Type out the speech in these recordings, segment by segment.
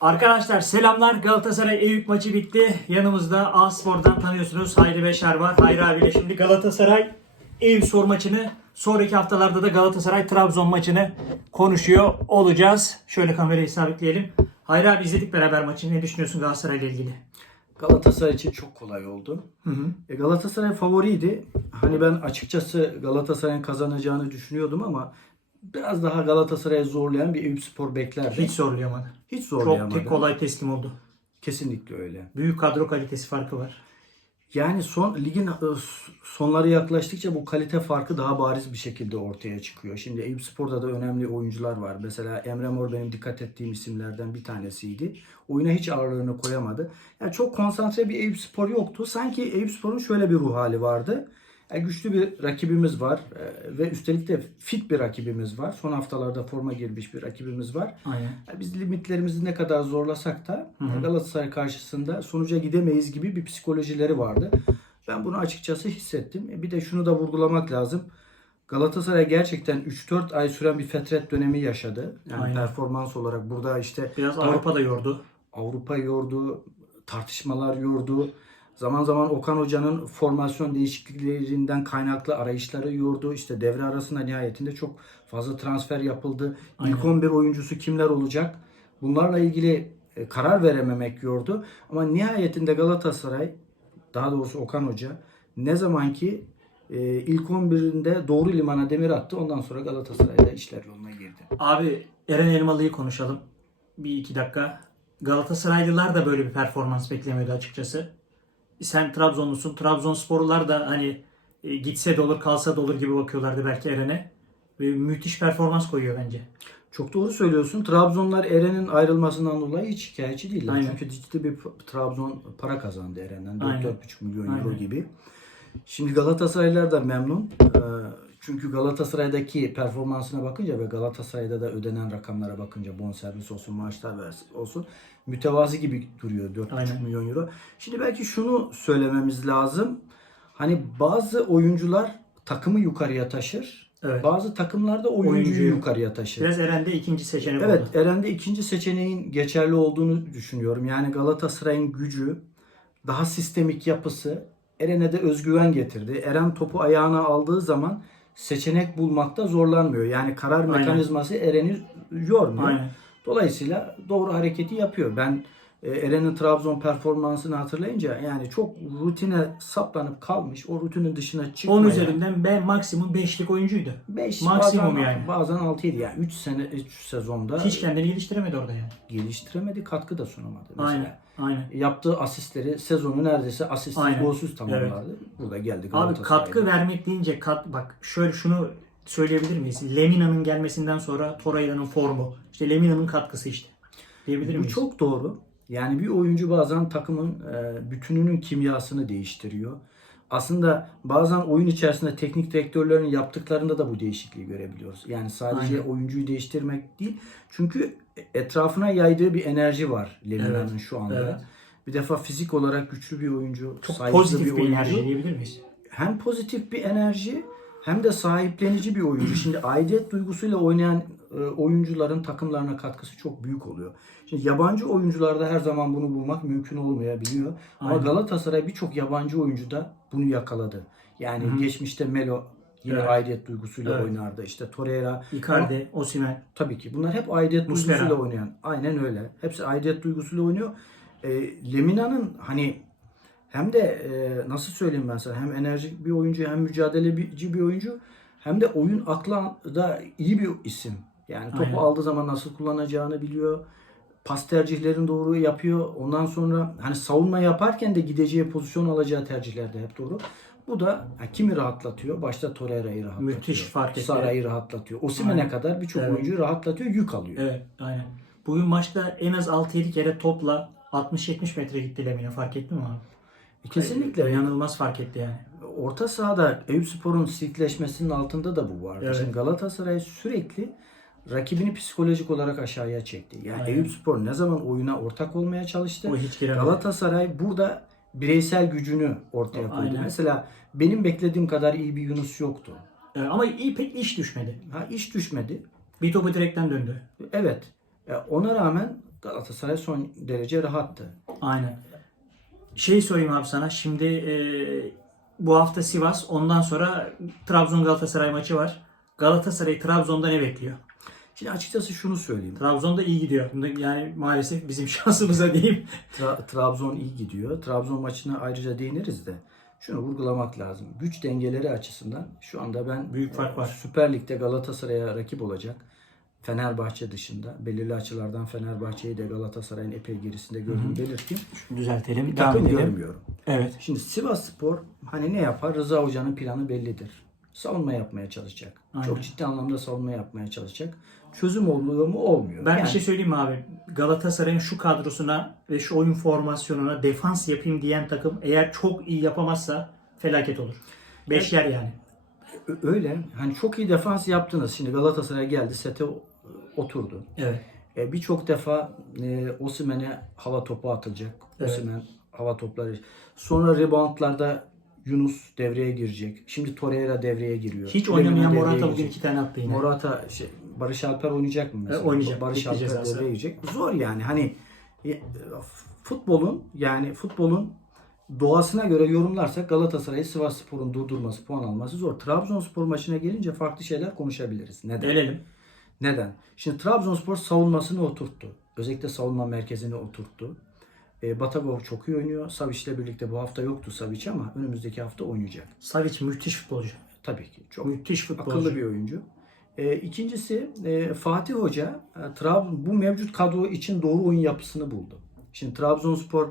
Arkadaşlar selamlar. Galatasaray Eyüp maçı bitti. Yanımızda A Spor'dan tanıyorsunuz. Hayri Beşer var. Hayri abiyle şimdi Galatasaray Eyüp Spor maçını sonraki haftalarda da Galatasaray Trabzon maçını konuşuyor olacağız. Şöyle kamerayı sabitleyelim. Hayri abi izledik beraber maçı. Ne düşünüyorsun Galatasaray ile ilgili? Galatasaray için çok kolay oldu. Hı hı. E, Galatasaray favoriydi. Hani ben açıkçası Galatasaray'ın kazanacağını düşünüyordum ama biraz daha Galatasaray'ı zorlayan bir Eyüp Spor beklerdi. Hiç zorlayamadı. Hiç Çok zorlayamadı. tek kolay teslim oldu. Kesinlikle öyle. Büyük kadro kalitesi farkı var. Yani son ligin e, sonları yaklaştıkça bu kalite farkı daha bariz bir şekilde ortaya çıkıyor. Şimdi Eyüp Spor'da da önemli oyuncular var. Mesela Emre Mor benim dikkat ettiğim isimlerden bir tanesiydi. Oyuna hiç ağırlığını koyamadı. Yani çok konsantre bir Eyüp Spor yoktu. Sanki Eyüp Spor'un şöyle bir ruh hali vardı. Yani güçlü bir rakibimiz var e, ve üstelik de fit bir rakibimiz var. Son haftalarda forma girmiş bir rakibimiz var. Aynen. Yani Biz limitlerimizi ne kadar zorlasak da Galatasaray karşısında sonuca gidemeyiz gibi bir psikolojileri vardı. Ben bunu açıkçası hissettim. E, Bir de şunu da vurgulamak lazım. Galatasaray gerçekten 3-4 ay süren bir fetret dönemi yaşadı. Yani Aynen. performans olarak burada işte Biraz Avrupa'da yordu. Avrupa yordu, tartışmalar yordu. Zaman zaman Okan Hoca'nın formasyon değişikliklerinden kaynaklı arayışları yordu. İşte devre arasında nihayetinde çok fazla transfer yapıldı. İlk 11 oyuncusu kimler olacak? Bunlarla ilgili e, karar verememek yordu. Ama nihayetinde Galatasaray, daha doğrusu Okan Hoca ne zaman ki e, ilk 11'inde doğru limana demir attı. Ondan sonra Galatasaray'da işler yoluna girdi. Abi Eren Elmalı'yı konuşalım. Bir iki dakika. Galatasaraylılar da böyle bir performans beklemiyordu açıkçası. Sen Trabzonlusun. Trabzonsporlular da hani e, gitse de olur kalsa da olur gibi bakıyorlardı belki Eren'e. Ve müthiş performans koyuyor bence. Çok doğru söylüyorsun. Trabzonlar Eren'in ayrılmasından dolayı hiç şikayetçi değiller. Aynen. Çünkü ciddi bir Trabzon para kazandı Eren'den. Aynen. 4-4,5 milyon euro Aynen. gibi. Şimdi Galatasaraylılar da memnun. Ee, Çünkü Galatasaray'daki performansına bakınca ve Galatasaray'da da ödenen rakamlara bakınca bonservis olsun, maaşlar olsun mütevazi gibi duruyor 4,5 Aynen. milyon euro. Şimdi belki şunu söylememiz lazım. Hani bazı oyuncular takımı yukarıya taşır. Evet. Bazı takımlarda oyuncuyu, Oyuncuyu. yukarıya taşır. Biraz Eren'de ikinci seçenek Evet, oldu. Eren'de ikinci seçeneğin geçerli olduğunu düşünüyorum. Yani Galatasaray'ın gücü, daha sistemik yapısı Eren'e de özgüven getirdi. Eren topu ayağına aldığı zaman seçenek bulmakta zorlanmıyor. Yani karar Aynen. mekanizması Eren'i yormuyor. Aynen. Dolayısıyla doğru hareketi yapıyor. Ben Eren'in Trabzon performansını hatırlayınca yani çok rutine saplanıp kalmış. O rutinin dışına çıkmayan. 10 üzerinden B maksimum 5'lik oyuncuydu. 5 maksimum bazen, yani. Bazen 6 7 yani 3 sene 3 sezonda Hiç kendini geliştiremedi orada yani. geliştiremedi, katkı da sunamadı. Mesela Aynen. Aynen. yaptığı asistleri sezonu neredeyse asistsiz Aynen. golsüz tamamladı. Burada geldi Abi katkı vermek deyince kat bak şöyle şunu söyleyebilir miyiz? Lemina'nın gelmesinden sonra Torreira'nın formu. İşte Lemina'nın katkısı işte. Diyebilir Bu miyiz? çok doğru. Yani bir oyuncu bazen takımın e, bütününün kimyasını değiştiriyor. Aslında bazen oyun içerisinde teknik direktörlerin yaptıklarında da bu değişikliği görebiliyoruz. Yani sadece Aynen. oyuncuyu değiştirmek değil. Çünkü etrafına yaydığı bir enerji var Lemina'nın Evet, şu anda. evet. Bir defa fizik olarak güçlü bir oyuncu, çok pozitif bir, oyuncu. enerji diyebilir miyiz? hem pozitif bir enerji hem de sahiplenici bir oyuncu. Şimdi aidiyet duygusuyla oynayan oyuncuların takımlarına katkısı çok büyük oluyor. Şimdi yabancı oyuncularda her zaman bunu bulmak mümkün olmayabiliyor. Ama Aynen. Galatasaray birçok yabancı oyuncuda bunu yakaladı. Yani geçmişte Melo yine Evet. aidiyet duygusuyla Evet. oynardı. İşte Torreira. Icardi, Osimhen. Tabii ki. Bunlar hep aidiyet Muslera. duygusuyla oynayan. Aynen öyle. Hepsi aidiyet duygusuyla oynuyor. E, Lemina'nın hani hem de e, nasıl söyleyeyim ben sana hem enerjik bir oyuncu hem mücadeleci bir oyuncu hem de oyun aklı da iyi bir isim. Yani topu Aynen. aldığı zaman nasıl kullanacağını biliyor. Pas tercihlerini doğru yapıyor. Ondan sonra hani savunma yaparken de gideceği pozisyon alacağı tercihler de hep doğru. Bu da ha, kimi rahatlatıyor? Başta Torreira'yı rahatlatıyor. Müthiş fark etti. Saray'ı rahatlatıyor. Osimhen'e kadar birçok Evet. oyuncuyu rahatlatıyor, yük alıyor. Evet, aynen. Bugün maçta en az 6-7 kere topla 60-70 metre gitti Lemina. Fark ettin mi abi? Kesinlikle. İnanılmaz fark etti yani. Orta sahada Eyüpspor'un silkleşmesinin altında da bu vardı. Evet. Şimdi Galatasaray sürekli rakibini psikolojik olarak aşağıya çekti. Yani Aynen. Eyüpspor ne zaman oyuna ortak olmaya çalıştı. O hiç giremedi. Galatasaray burada bireysel gücünü ortaya koydu. Aynen. Mesela benim beklediğim kadar iyi bir Yunus yoktu. Ee, ama iyi pek iş düşmedi. Ha iş düşmedi. Bir topu direkten döndü. Evet. E, Ona rağmen Galatasaray son derece rahattı. Aynen. Şey sorayım abi sana. Şimdi e, bu hafta Sivas, ondan sonra Trabzon Galatasaray maçı var. Galatasaray Trabzon'da ne bekliyor? Şimdi açıkçası şunu söyleyeyim. Trabzon'da iyi gidiyor. Yani maalesef bizim şansımıza diyeyim. Tra- Trabzon iyi gidiyor. Trabzon maçına ayrıca değiniriz de şunu vurgulamak lazım. Güç dengeleri açısından şu anda ben Büyük fark var. Süper Lig'de Galatasaray'a rakip olacak. Fenerbahçe dışında belirli açılardan Fenerbahçe'yi de Galatasaray'ın epey gerisinde gördüğümü belirteyim. Düzeltelim. Bir takım edelim. görmüyorum. Evet. Şimdi Sivas Spor hani ne yapar? Rıza Hoca'nın planı bellidir. Savunma yapmaya çalışacak. Aynen. Çok ciddi anlamda savunma yapmaya çalışacak. Çözüm oluyor mu? Olmuyor. Ben Yani- bir şey söyleyeyim mi abi? Galatasaray'ın şu kadrosuna ve şu oyun formasyonuna defans yapayım diyen takım eğer çok iyi yapamazsa felaket olur. Beş yer yani. Öyle. Hani çok iyi defans yaptınız. Şimdi Galatasaray geldi, sete oturdu. Evet. E, Birçok defa e, Osimhen'e hava topu atılacak. Evet. Osimhen hava topları. Sonra reboundlarda Yunus devreye girecek. Şimdi Torreira devreye giriyor. Hiç Lemina oynamayan Morata bugün iki tane attı yine. Morata şey, Barış Alper oynayacak mı mesela? E, oynayacak. Barış Alper aslında. devreye girecek. Zor yani. Hani futbolun yani futbolun doğasına göre yorumlarsak Galatasaray Sivas Spor'un durdurması, puan alması zor. Trabzonspor maçına gelince farklı şeyler konuşabiliriz. Neden? Gelelim. Neden? Şimdi Trabzonspor savunmasını oturttu. Özellikle savunma merkezini oturttu. E, Batagov çok iyi oynuyor. Savic'le birlikte bu hafta yoktu Savic ama önümüzdeki hafta oynayacak. Savic müthiş futbolcu. Tabii ki. Çok Müthiş futbolcu. akıllı bir oyuncu. E, ikincisi e, Fatih Hoca e, Trab- bu mevcut kadro için doğru oyun yapısını buldu. Şimdi Trabzonspor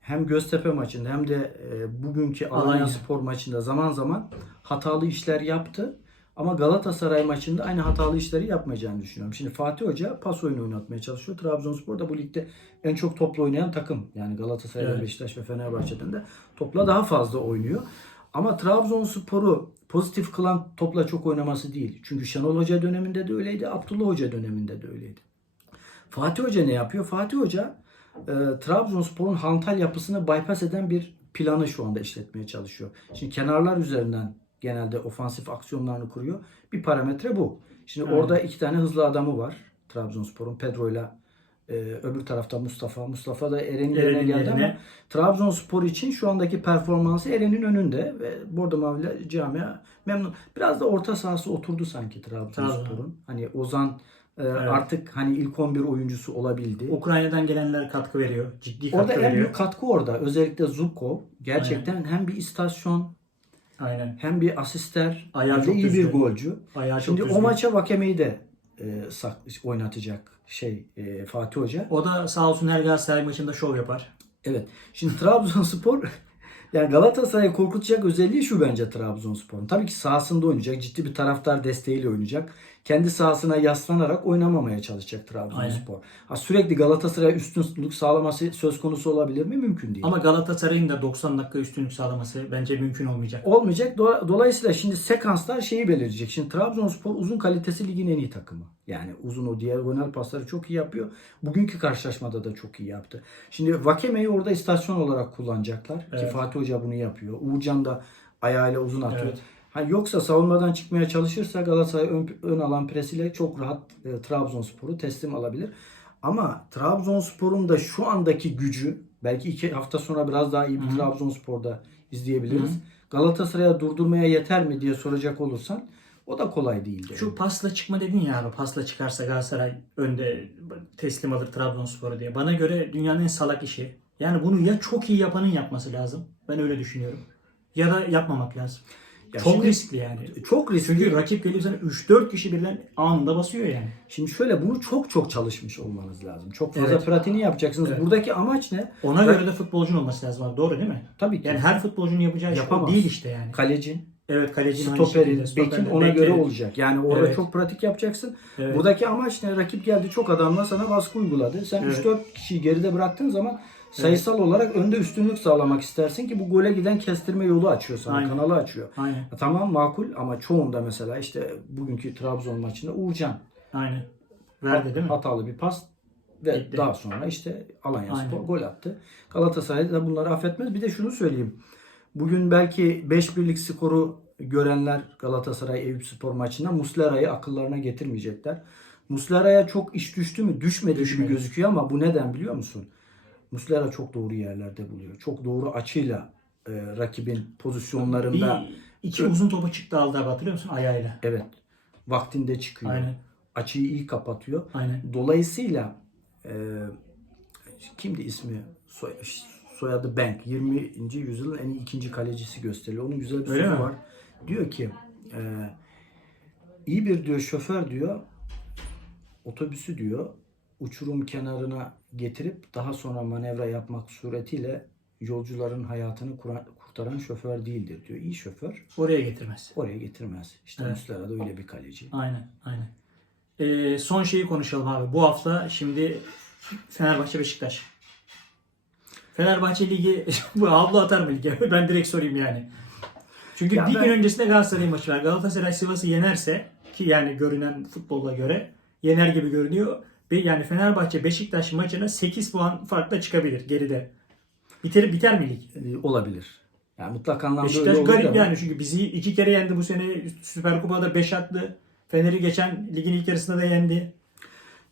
hem Göztepe maçında hem de e, bugünkü Alanya. Spor maçında zaman zaman hatalı işler yaptı. Ama Galatasaray maçında aynı hatalı işleri yapmayacağını düşünüyorum. Şimdi Fatih Hoca pas oyunu oynatmaya çalışıyor. Trabzonspor da bu ligde en çok topla oynayan takım. Yani Galatasaray, Evet. Beşiktaş ve Fenerbahçe'den de topla daha fazla oynuyor. Ama Trabzonspor'u pozitif kılan topla çok oynaması değil. Çünkü Şenol Hoca döneminde de öyleydi, Abdullah Hoca döneminde de öyleydi. Fatih Hoca ne yapıyor? Fatih Hoca e, Trabzonspor'un hantal yapısını bypass eden bir planı şu anda işletmeye çalışıyor. Şimdi kenarlar üzerinden genelde ofansif aksiyonlarını kuruyor. Bir parametre bu. Şimdi Evet. orada iki tane hızlı adamı var. Trabzonspor'un Pedro ile öbür tarafta Mustafa. Mustafa da Eren'in yerine Eren'in geldi ama yerine. Trabzonspor için şu andaki performansı Eren'in önünde ve Bordo Mavili camia memnun. Biraz da orta sahası oturdu sanki Trabzonspor'un. Hani Ozan e, artık hani ilk 11 oyuncusu olabildi. Ukrayna'dan gelenler katkı veriyor. Ciddi katkı Orada en veriyor. büyük katkı orada. Özellikle Zubkov gerçekten hem bir istasyon Aynen. hem bir asister Ayağı hem de çok iyi bir golcü. Ayağı Şimdi çok o maça Vakeme'yi de e, sak, oynatacak şey e, Fatih Hoca. O da sağ olsun her Galatasaray maçında şov yapar. Evet. Şimdi Trabzonspor yani Galatasaray'ı korkutacak özelliği şu bence Trabzonspor'un. Tabii ki sahasında oynayacak. Ciddi bir taraftar desteğiyle oynayacak. Kendi sahasına yaslanarak oynamamaya çalışacak Trabzonspor. Ha, sürekli Galatasaray üstünlük sağlaması söz konusu olabilir mi? Mümkün değil. Ama Galatasaray'ın da 90 dakika üstünlük sağlaması bence mümkün olmayacak. Olmayacak. Do- Dolayısıyla şimdi sekanslar şeyi belirleyecek. Şimdi Trabzonspor uzun kalitesi ligin en iyi takımı. Yani uzun o diagonal pasları çok iyi yapıyor. Bugünkü karşılaşmada da çok iyi yaptı. Şimdi Vakeme'yi orada istasyon olarak kullanacaklar. Ki Evet. Fatih Hoca bunu yapıyor. Uğurcan da ayağıyla uzun atıyor. Evet. Ha, yoksa savunmadan çıkmaya çalışırsa Galatasaray ön, ön alan presiyle çok rahat e, Trabzonspor'u teslim alabilir. Ama Trabzonspor'un da şu andaki gücü belki iki hafta sonra biraz daha iyi bir Trabzonspor'da izleyebiliriz. Galatasaray'a durdurmaya yeter mi diye soracak olursan o da kolay değil. yani. Şu pasla çıkma dedin ya abi. Pasla çıkarsa Galatasaray önde teslim alır Trabzonspor'u diye. Bana göre dünyanın en salak işi. Yani bunu ya çok iyi yapanın yapması lazım. Ben öyle düşünüyorum. Ya da yapmamak lazım. Ya çok şimdi- riskli yani. çok riskli. Çünkü rakip geliyor sana 3-4 kişi birden anında basıyor yani. Şimdi şöyle bunu çok çok çalışmış olmanız lazım. Çok fazla Evet. pratiğini yapacaksınız. Evet. Buradaki amaç ne? Ona Ra- göre de futbolcun olması lazım abi. Doğru değil mi? Tabii ki Yani her futbolcunun yapacağı şey Yapamaz. değil işte yani. kaleci, Evet kalecinin stoperin, bekin ona göre beklerin. olacak. Yani orada Evet. çok pratik yapacaksın. Evet. Buradaki amaç ne? Rakip geldi çok adamla sana baskı uyguladı. Sen Evet. 3-4 kişiyi geride bıraktığın zaman sayısal olarak önde üstünlük sağlamak istersin ki bu gole giden kestirme yolu açıyor sana, Aynen. kanalı açıyor. Aynen. Ya Tamam makul ama çoğunda mesela işte bugünkü Trabzon maçında Uğurcan Aynen. Verdi değil mi? hatalı bir pas ve Gitti. daha sonra işte Alanya Aynen. Spor gol attı. Galatasaray da bunları affetmez. Bir de şunu söyleyeyim. Bugün belki 5 birlik skoru görenler Galatasaray Eyüp Spor maçında Muslera'yı akıllarına getirmeyecekler. Muslera'ya çok iş düştü mü? Düşmedi gibi Düşmedi. gözüküyor ama bu neden biliyor musun? Muslera çok doğru yerlerde buluyor. Çok doğru açıyla e, rakibin pozisyonlarında Bir iki uzun topu çıktı aldı abi hatırlıyor musun ayağıyla? evet vaktinde çıkıyor. Aynen. Açıyı iyi kapatıyor. Aynen. Dolayısıyla e, kimdi ismi? Soy, soyadı Bank. 20. yüzyılın en iyi ikinci kalecisi gösteriliyor. Onun güzel bir sözü var. Diyor ki e, iyi bir diyor şoför diyor otobüsü diyor uçurum kenarına getirip daha sonra manevra yapmak suretiyle yolcuların hayatını kurtaran şoför değildir diyor. İyi şoför Oraya getirmez. oraya getirmez. İşte Evet. Muslera da öyle bir kaleci. Aynen. Aynen. Ee, son şeyi konuşalım abi. Bu hafta şimdi Fenerbahçe Beşiktaş. Fenerbahçe Ligi bu abla atar mı lige? Ben direkt sorayım yani. Çünkü Ya bir ben- gün öncesinde Galatasaray maçı var. Galatasaray Sivas'ı yenerse ki yani görünen futbolla göre yener gibi görünüyor. Yani Fenerbahçe Beşiktaş maçına 8 puan farkla çıkabilir geride. Biter biter mi lig? E, olabilir. Yani mutlak anlamda öyle Beşiktaş olur garip ama- yani çünkü bizi iki kere yendi bu sene Süper Kupa'da 5 attı. Fener'i geçen ligin ilk yarısında da yendi.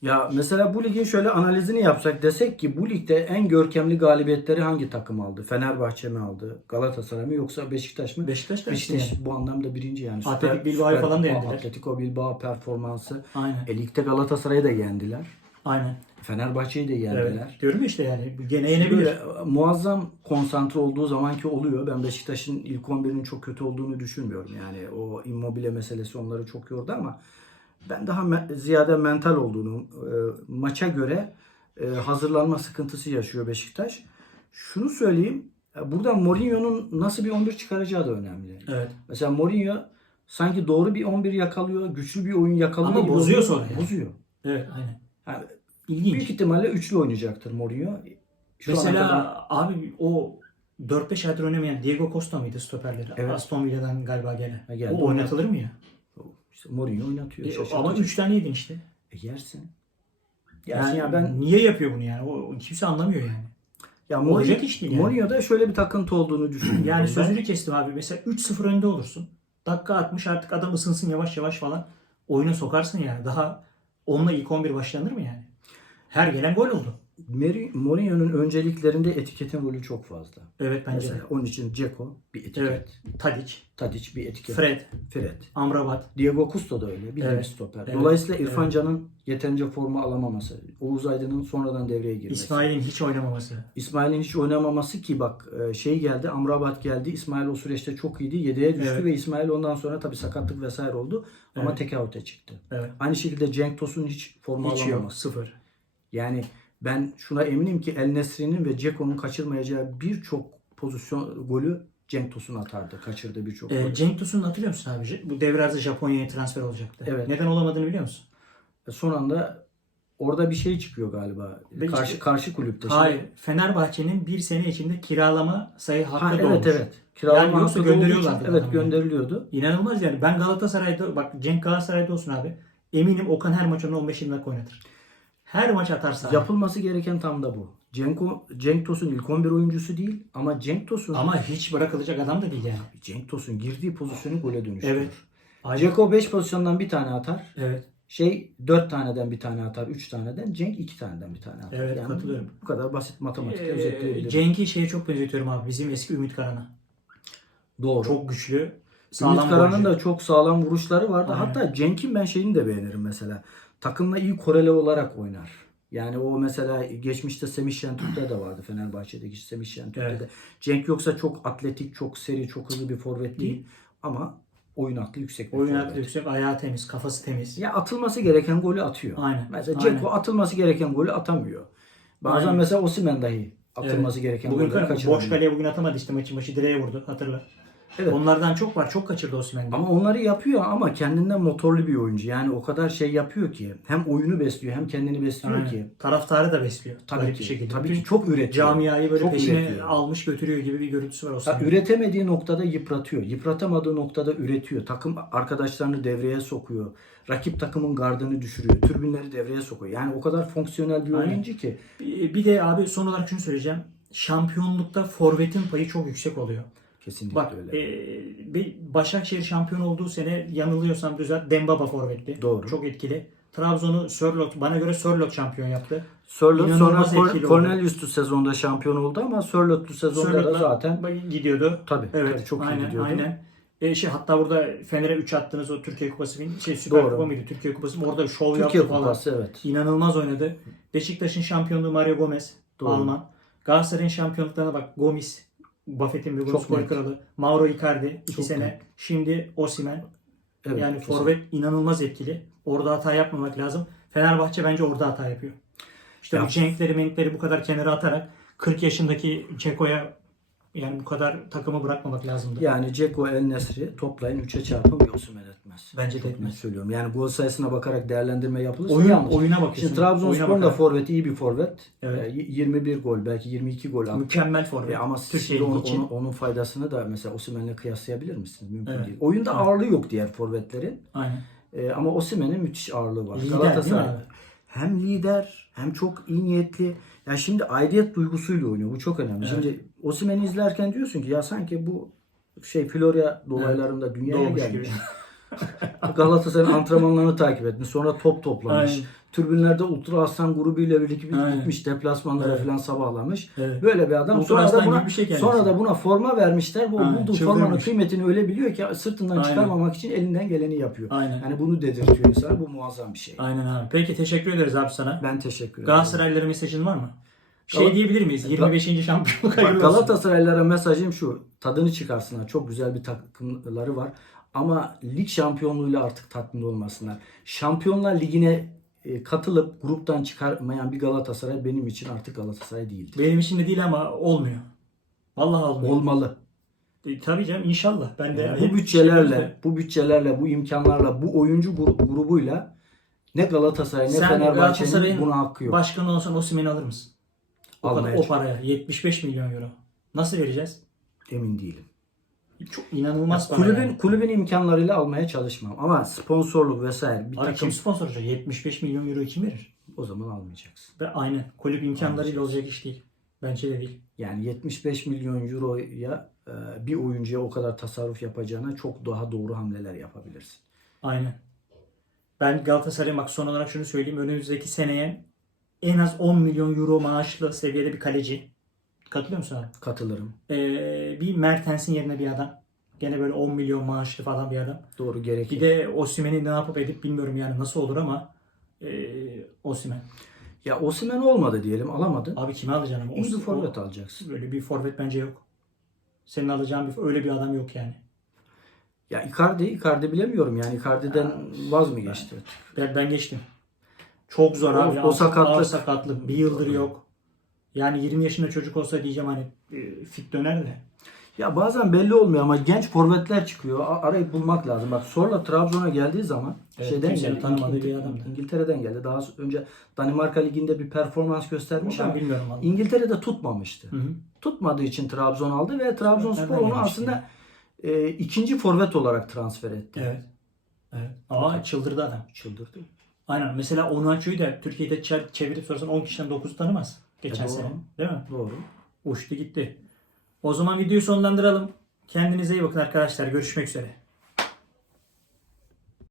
Ya mesela bu ligin şöyle analizini yapsak desek ki bu ligde en görkemli galibiyetleri hangi takım aldı? Fenerbahçe mi aldı? Galatasaray mı yoksa Beşiktaş mı? Beşiktaş da Beşiktaş yani. bu anlamda birinci yani. Atletik Bilbao'yu falan da yendiler. Atletico Bilbao performansı. Aynen. E, ligde Galatasaray'ı da yendiler. Aynen. Fenerbahçe'yi de Evet. yendiler. Diyorum ya işte yani gene yenebilir. Böyle muazzam konsantre olduğu zamanki oluyor. Ben Beşiktaş'ın ilk 11'inin çok kötü olduğunu düşünmüyorum. Yani o immobile meselesi onları çok yordu ama ben daha me- ziyade mental olduğunu, e, maça göre e, hazırlanma sıkıntısı yaşıyor Beşiktaş. Şunu söyleyeyim, e, burada Mourinho'nun nasıl bir 11 çıkaracağı da önemli. Evet. Mesela Mourinho sanki doğru bir 11 yakalıyor, güçlü bir oyun yakalıyor. Ama gibi bozuyor sonra yani. Bozuyor. Evet aynen. Yani İlginç. büyük ihtimalle üçlü oynayacaktır Mourinho. Şu Mesela kadar- abi o 4-5 aydır oynamayan Diego Costa mıydı stoperleri? Evet. Aston Villa'dan galiba gelen. Ha, geldi. o oynatılır mı ya? İşte Mourinho oynatıyor. E, ama 3 tane yedin işte. E, yersin. Yersin Yani ya ben niye yapıyor bunu yani? O kimse anlamıyor yani. ya olacak Mourinho, iş değil yani. Mourinho'da şöyle bir takıntı olduğunu düşünüyorum. Yani sözünü kestim abi. Mesela 3-0 önde olursun. Dakika 60 artık adam ısınsın yavaş yavaş falan. Oyuna sokarsın yani. Daha onunla ilk 11 başlanır mı yani? Her gelen gol oldu. Mourinho'nun önceliklerinde etiketin rolü çok fazla. Evet bence Mesela de. onun için Ceko bir etiket. Evet. Tadic, Tadic bir etiket. Fred, Fred. Amrabat. Diego Costa da öyle. Bir Evet. stoper. Evet. Dolayısıyla İrfan Evet. Can'ın yeterince forma alamaması. Oğuz Aydın'ın sonradan devreye girmesi. İsmail'in hiç oynamaması. İsmail'in hiç oynamaması ki bak e, şey geldi Amrabat geldi. İsmail o süreçte çok iyiydi. Yedeğe düştü Evet. ve İsmail ondan sonra tabii sakatlık vesaire oldu. Ama Evet. tek out'e çıktı. Evet. Aynı şekilde Cenk Tosun hiç forma Hiç yok. alamaması. Sıfır. Yani ben şuna eminim ki El Nesri'nin ve Ceko'nun kaçırmayacağı birçok pozisyon golü Cenk Tosun atardı. Kaçırdı birçok Ee, golü. Cenk Tosun'u hatırlıyor musun abi? Bu devre arası Japonya'ya transfer olacaktı. Evet. Neden olamadığını biliyor musun? Son anda orada bir şey çıkıyor galiba. Ve karşı işte- karşı kulüpte. Hayır. Fenerbahçe'nin bir sene içinde kiralama sayı hakkı Ha, doğmuş. evet evet. Kiralama Yani yoksa gönderiyorlardı Evet adamı. gönderiliyordu. İnanılmaz yani. Ben Galatasaray'da bak Cenk Galatasaray'da olsun abi. Eminim Okan her maç onu 15 dakika oynatır. Her maç atarsa. Yapılması gereken tam da bu. Cenk, Cenk Tosun ilk 11 oyuncusu değil ama Cenk Tosun Ama hiç bırakılacak adam da değil yani. Cenk Tosun girdiği pozisyonu gole dönüştürür. Evet. Aynen. Ceko 5 pozisyondan bir tane atar. Evet. Şey 4 taneden bir tane atar, 3 taneden. Cenk 2 taneden bir tane atar. Evet, katılıyorum. Bu kadar basit matematikle Ee, özetleyebilirim. Cenk'i şeye çok benzetiyorum abi. Bizim eski Ümit Karan'a. Doğru. Çok güçlü. Ümit Sağlam Karan'ın golcü. da çok sağlam vuruşları vardı. Aynen. Hatta Cenk'in ben şeyini de beğenirim mesela. Takımla iyi korele olarak oynar. Yani o mesela geçmişte Semih Şentürk'te de vardı Fenerbahçe'deki Semih Şentürk'te Evet. de. Cenk yoksa çok atletik, çok seri, çok hızlı bir forvet değil. Ama oyun aklı yüksek bir Oyun forvet. aklı yüksek, ayağı temiz, kafası temiz. Ya atılması gereken golü atıyor. Aynen. Mesela. Ceko atılması gereken golü atamıyor. Bazen Aynen. mesela Osimhen dahi atılması gereken Bugün golleri boş kaleye bugün atamadı işte maçın başı direğe vurdu hatırla. Evet. Onlardan çok var. Çok kaçırdı Osimhen. Ama onları yapıyor ama kendinden motorlu bir oyuncu. Yani o kadar şey yapıyor ki hem oyunu besliyor hem kendini besliyor Aynen. ki. Taraftarı da besliyor. Tabii ki. bir şekilde. Tabii ki çok üretiyor. Camiayı böyle Çok peşine üretiyor. almış götürüyor gibi bir görüntüsü var Ha, Osimhen'in. üretemediği noktada yıpratıyor. Yıpratamadığı noktada üretiyor. Takım arkadaşlarını devreye sokuyor. Rakip takımın gardını düşürüyor. Türbünleri devreye sokuyor. Yani o kadar fonksiyonel bir Aynen. oyuncu ki. Bir de abi son olarak şunu söyleyeceğim. Şampiyonlukta forvetin payı çok yüksek oluyor. Kesinlikle Bak öyle. e, bir Başakşehir şampiyon olduğu sene yanılıyorsam düzelt Dembaba forvetti. Doğru. Çok etkili. Trabzon'u Sörloth bana göre Sörloth şampiyon yaptı. Sörloth sonra İnanılmaz Cor- etkili oldu. Cornelius'tu sezonda şampiyon oldu ama Sörloth'tu sezonda da Sörloth'la zaten gidiyordu. tabii, Evet, tabii çok iyi aynen, gidiyordu. Aynen. E şey hatta burada Fener'e 3 attınız o Türkiye Kupası şey Süper Doğru. Kupa mıydı? Türkiye Kupası mı? Orada şov Türkiye yaptı falan. Kupası evet. İnanılmaz oynadı. Beşiktaş'ın şampiyonluğu Mario Gomez. Doğru. Alman. Galatasaray'ın şampiyonluklarına bak. Gomis. Buffett'in bir gol net. kralı. Mauro Icardi 2 Çok sene. net. Şimdi Osimhen. evet yani kesinlikle. forvet inanılmaz etkili. Orada hata yapmamak lazım. Fenerbahçe bence orada hata yapıyor. İşte bu Yap. Cenk'leri menkleri bu kadar kenara atarak 40 yaşındaki Ceko'ya yani bu kadar takımı bırakmamak lazımdı. Yani Ceko El Nesri toplayın 3'e çarpın bir Osimhen etmez. Bence de etmez. söylüyorum. Yani gol sayısına bakarak değerlendirme yapılırsa Oyun, yanlış. oyuna bakıyorsun. Şimdi Trabzonspor'un da forveti iyi bir forvet. Evet. Ee, y- 21 gol belki 22 gol attı. Mükemmel forvet. E ama Türkiye şimdi onu- için. onu- onun faydasını da mesela Osimhen'le kıyaslayabilir misiniz? Mümkün Evet. değil. Oyunda Evet. ağırlığı yok diğer forvetlerin. Aynen. Ee, ama Osimhen'in müthiş ağırlığı var. Lider Galatasaray hem lider hem çok iyi niyetli. Ya şimdi aidiyet duygusuyla oynuyor. Bu çok önemli. Evet. Şimdi Osimhen'i izlerken diyorsun ki ya sanki bu şey Florya dolaylarında dünyaya Doğmuş gelmiş. gibi. Galatasaray'ın antrenmanlarını takip etmiş. Sonra top toplamış. Aynen. Tribünlerde Ultra Aslan grubuyla birlikte Aynen. gitmiş. Deplasmanlara Evet. falan sabahlamış. Evet. Böyle bir adam. Ultra Sonra Aslan da, buna, gibi bir şey kendisi. sonra da buna forma vermişler. Bu Aynen, bulduğu çıldırmış. formanın kıymetini öyle biliyor ki sırtından Aynen. çıkarmamak için elinden geleni yapıyor. Aynen. Yani bunu dedirtiyor insana. Bu muazzam bir şey. Aynen abi. Peki teşekkür ederiz abi sana. Ben teşekkür ederim. Galatasaraylılara mesajın var mı? Şey Gal- diyebilir miyiz? 25. şampiyonluk hayırlı olsun. Galatasaraylılara mesajım şu. Tadını çıkarsınlar. Çok güzel bir takımları var. Ama lig şampiyonluğuyla artık tatmin olmasınlar. Şampiyonlar Ligi'ne e, katılıp gruptan çıkarmayan bir Galatasaray benim için artık Galatasaray değildir. Benim için de değil ama olmuyor. Vallahi olmuyor. Olmalı. E, tabii canım inşallah. Ben de Yani bu bütçelerle, bu bütçelerle, bu imkanlarla, bu oyuncu gru- grubuyla ne Galatasaray ne Fenerbahçe'nin buna hakkı yok. başkanı olsan Osimhen'i alır mısın? O, kadar, o paraya. 75 milyon euro. Nasıl vereceğiz? Emin değilim. Çok inanılmaz para Kulübün yani. kulübün imkanlarıyla almaya çalışmam ama sponsorluk vesaire bir Abi takım kim sponsor olacak? 75 milyon euro kim verir? o zaman almayacaksın. Ve aynen. Kulüp imkanlarıyla olacak iş değil. Bence de değil. Yani 75 milyon euroya e, bir oyuncuya o kadar tasarruf yapacağına çok daha doğru hamleler yapabilirsin. Aynen. Ben Galatasaray'a bak son olarak şunu söyleyeyim. Önümüzdeki seneye en az 10 milyon euro maaşlı seviyede bir kaleci. Katılıyor musun abi? Katılırım. Ee, bir Mertens'in yerine bir adam. Gene böyle 10 milyon maaşlı falan bir adam. Doğru gerekir. Bir de Osimhen'i ne yapıp edip bilmiyorum yani nasıl olur ama e, Osimhen. ya Osimhen olmadı diyelim alamadın. Abi kimi alacaksın ama? İyi bir forvet alacaksın. Böyle bir forvet bence yok. Senin alacağın bir, öyle bir adam yok yani. Ya Icardi, Icardi bilemiyorum yani Icardi'den vaz mı geçti? Ben, ben geçtim. Çok zor O- abi. o sakatlık- sakatlık. Bir yıldır yok. Yani 20 yaşında çocuk olsa diyeceğim hani e, fit döner de. Ya bazen belli olmuyor ama genç forvetler çıkıyor. A- Arayıp bulmak lazım. Bak sonra Trabzon'a geldiği zaman Evet, şeyden kimsenin geldi. tanımadığı bir adamdı. İngiltere'den geldi. Daha önce Danimarka Ligi'nde bir performans göstermiş Ben ama bilmiyorum vallahi. İngiltere'de tutmamıştı. Hı hı. Tutmadığı için Trabzon aldı ve Trabzonspor Nereden onu gelmişti aslında e, ikinci forvet olarak transfer etti. Evet. Evet. Ama çıldırdı adam. Çıldırdı. Aynen. Mesela Onuachu'yu da Türkiye'de çe- çevirip sorsan 10 kişiden 9'u tanımaz. Geçen E, doğru. sene. Değil mi? Doğru. Uçtu gitti. O zaman videoyu sonlandıralım. Kendinize iyi bakın arkadaşlar. Görüşmek üzere.